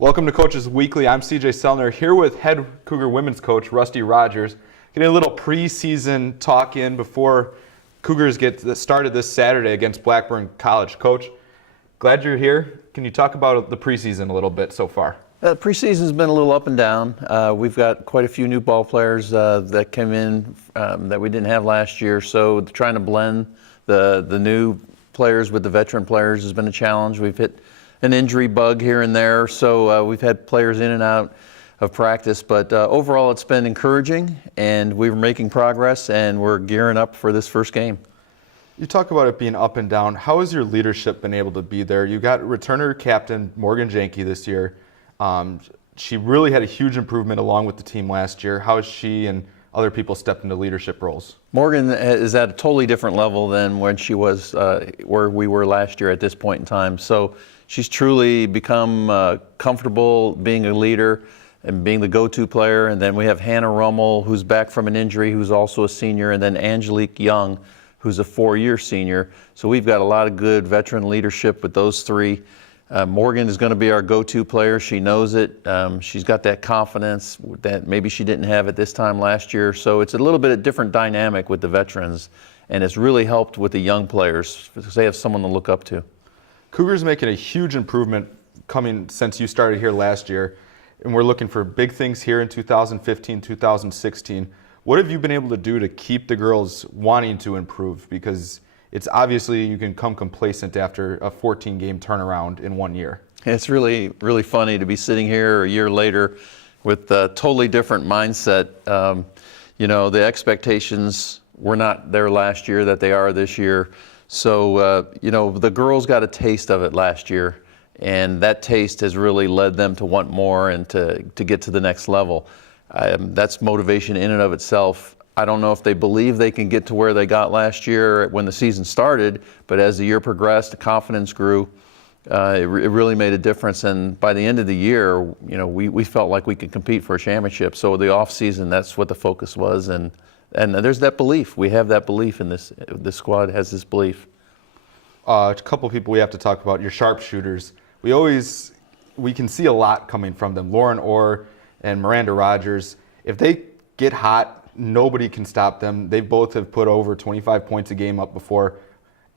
Welcome to Coaches Weekly. I'm CJ Selner here with head Cougar women's coach Rusty Rogers. Getting a little preseason talk in before Cougars get started this Saturday against Blackburn College. Coach, glad you're here. Can you talk about the preseason a little bit so far? Preseason's been a little up and down. We've got quite a few new ball players that came in that we didn't have last year. So trying to blend the new players with the veteran players has been a challenge. We've hit an injury bug here and there, so we've had players in and out of practice. But overall, it's been encouraging, and we're making progress, and we're gearing up for this first game. You talk about it being up and down. How has your leadership been able to be there? You got returner captain Morgan Janke this year. She really had a huge improvement along with the team last year. How has she and other people stepped into leadership roles? Morgan is at a totally different level than when she was where we were last year at this point in time. So she's truly become comfortable being a leader and being the go-to player. And then we have Hannah Rummel, who's back from an injury, who's also a senior, and then Angelique Young, who's a 4-year senior. So we've got a lot of good veteran leadership with those three. Morgan is going to be our go-to player. She knows it. She's got that confidence that maybe she didn't have at this time last year. So it's a little bit of different dynamic with the veterans, and it's really helped with the young players because they have someone to look up to. Cougars making a huge improvement coming since you started here last year, and we're looking for big things here in 2015, 2016. What have you been able to do to keep the girls wanting to improve? Because it's obviously you can come complacent after a 14-game turnaround in 1 year. It's really, really funny to be sitting here a year later with a totally different mindset. The expectations were not there last year that they are this year. So, the girls got a taste of it last year, and that taste has really led them to want more and to get to the next level. That's motivation in and of itself. I don't know if they believe they can get to where they got last year when the season started, but as the year progressed, the confidence grew. It really made a difference, and by the end of the year, we felt like we could compete for a championship. So the off season, that's what the focus was, and there's that belief. We have that belief in this. This squad has this belief. A couple of people we have to talk about. Your sharpshooters. We can see a lot coming from them. Lauren Orr and Miranda Rogers. If they get hot, nobody can stop them. They both have put over 25 points a game up before.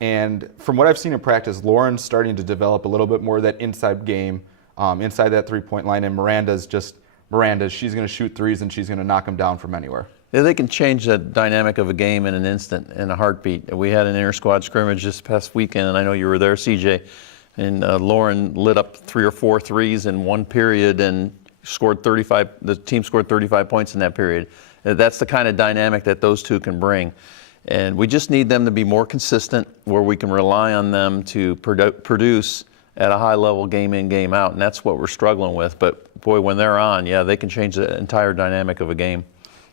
And from what I've seen in practice, Lauren's starting to develop a little bit more of that inside game, inside that three-point line. And Miranda's just Miranda. She's going to shoot threes and she's going to knock them down from anywhere. Yeah, they can change the dynamic of a game in an instant, in a heartbeat. We had an inter-squad scrimmage this past weekend, and I know you were there, CJ. And Lauren lit up 3 or 4 threes in one period and scored 35. The team scored 35 points in that period. That's the kind of dynamic that those two can bring. And we just need them to be more consistent, where we can rely on them to produce at a high level game in, game out. And that's what we're struggling with. But boy, when they're on, yeah, they can change the entire dynamic of a game.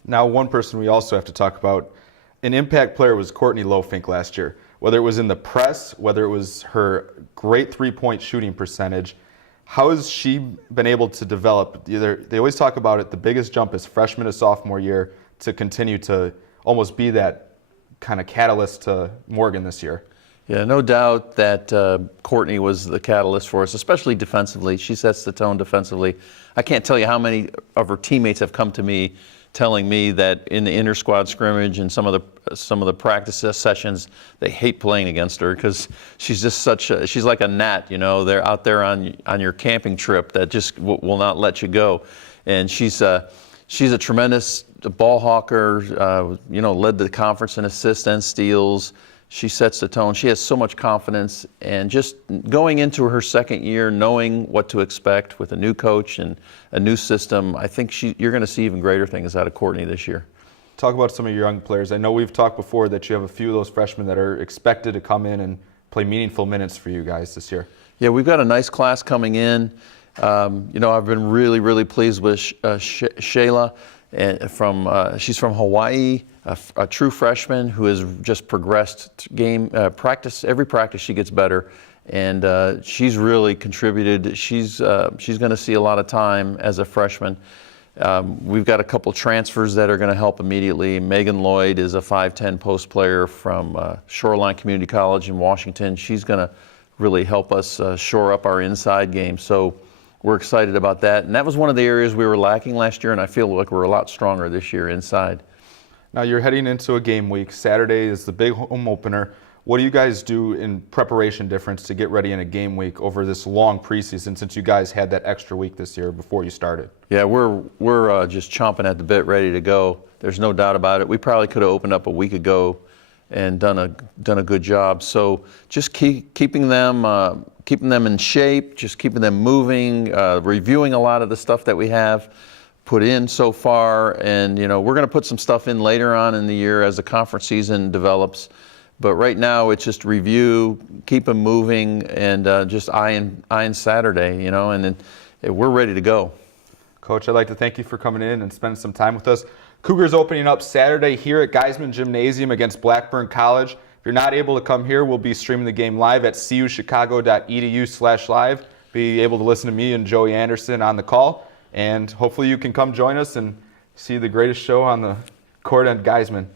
Now, one person we also have to talk about, an impact player, was Courtney Lohfink last year. Whether it was in the press, whether it was her great three-point shooting percentage, how has she been able to develop? They always talk about it, the biggest jump is freshman to sophomore year, to continue to almost be that kind of catalyst to Morgan this year. Yeah, no doubt that Courtney was the catalyst for us, especially defensively. She sets the tone defensively. I can't tell you how many of her teammates have come to me telling me that in the inter-squad scrimmage and some of the practice sessions, they hate playing against her because she's just she's like a gnat, they're out there on your camping trip that just will not let you go. And she's a tremendous ball hawker, led the conference in assists and steals. She sets the tone. She has so much confidence, and just going into her second year, knowing what to expect with a new coach and a new system, I think you're going to see even greater things out of Courtney this year. Talk about some of your young players. I know we've talked before that you have a few of those freshmen that are expected to come in and play meaningful minutes for you guys this year. Yeah, we've got a nice class coming in. I've been really, really pleased with Shayla. She's from Hawaii, a true freshman who has just progressed every practice she gets better, and she's really contributed. She's going to see a lot of time as a freshman. We've got a couple transfers that are going to help immediately. Megan Lloyd is a 5'10" post player from Shoreline Community College in Washington. She's going to really help us shore up our inside game. So we're excited about that. And that was one of the areas we were lacking last year, and I feel like we're a lot stronger this year inside. Now you're heading into a game week. Saturday is the big home opener. What do you guys do in preparation difference to get ready in a game week over this long preseason, since you guys had that extra week this year before you started? Yeah, we're just chomping at the bit, ready to go. There's no doubt about it. We probably could have opened up a week ago and done a good job. So just keeping them in shape, just keeping them moving, reviewing a lot of the stuff that we have put in so far, and we're going to put some stuff in later on in the year as the conference season develops. But right now it's just review, keep them moving, and just eyeing Saturday, and then we're ready to go. Coach, I'd like to thank you for coming in and spending some time with us. Cougars opening up Saturday here at Geisman Gymnasium against Blackburn College. If you're not able to come here, we'll be streaming the game live at cuchicago.edu/live. Be able to listen to me and Joey Anderson on the call, and hopefully you can come join us and see the greatest show on the court at Geisman.